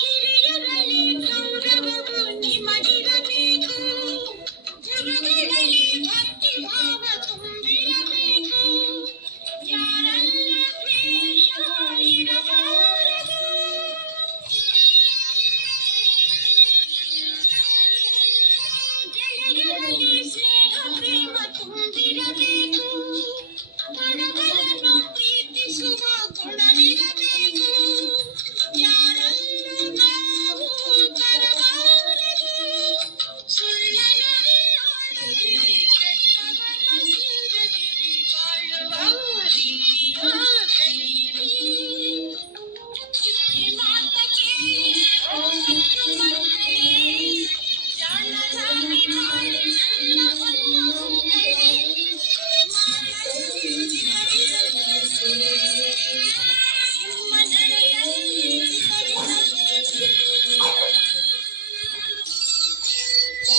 ಹಿರಿಯರಲ್ಲಿ ಗೌರವವು ನಿಮಗಿರಬೇಕು, ಜನಗಳಲ್ಲಿ ಭಕ್ತಿ ಭಾವ ತುಂಬಿರಬೇಕು, ಯಾರಲ್ಲ ದ್ವೇಷ ಇರಬಾರದು. ಗೆಳೆಯರಲ್ಲಿ ಸ್ನೇಹ ಪ್ರೇಮ ತುಂಬಿರಬೇಕು, ಬಡವರನ್ನು ಪ್ರೀತಿಸುವ ಗುಣವಿರಬೇಕು, ಯಾರನ್ನು ನಾವು ತರಬಾರದು. ಸುಳ್ಳನಲ್ಲಿ ಆಡದಿರಿ, ಕೆಟ್ಟವರ ಸೇರದಿರಿ, ಬಾಳುವ ರೀತಿಯ ಕಲಿಯಿರಿ. ಬುದ್ಧಿ ಮಾತ ಕೇಳಿ ಹೋಗು ಮಕ್ಕಳೇ, ಜಾಣರಾಗಿ ಬಾಳಿ ನನ್ನ ಹೊನ್ನು ಹೊಗಳೇ.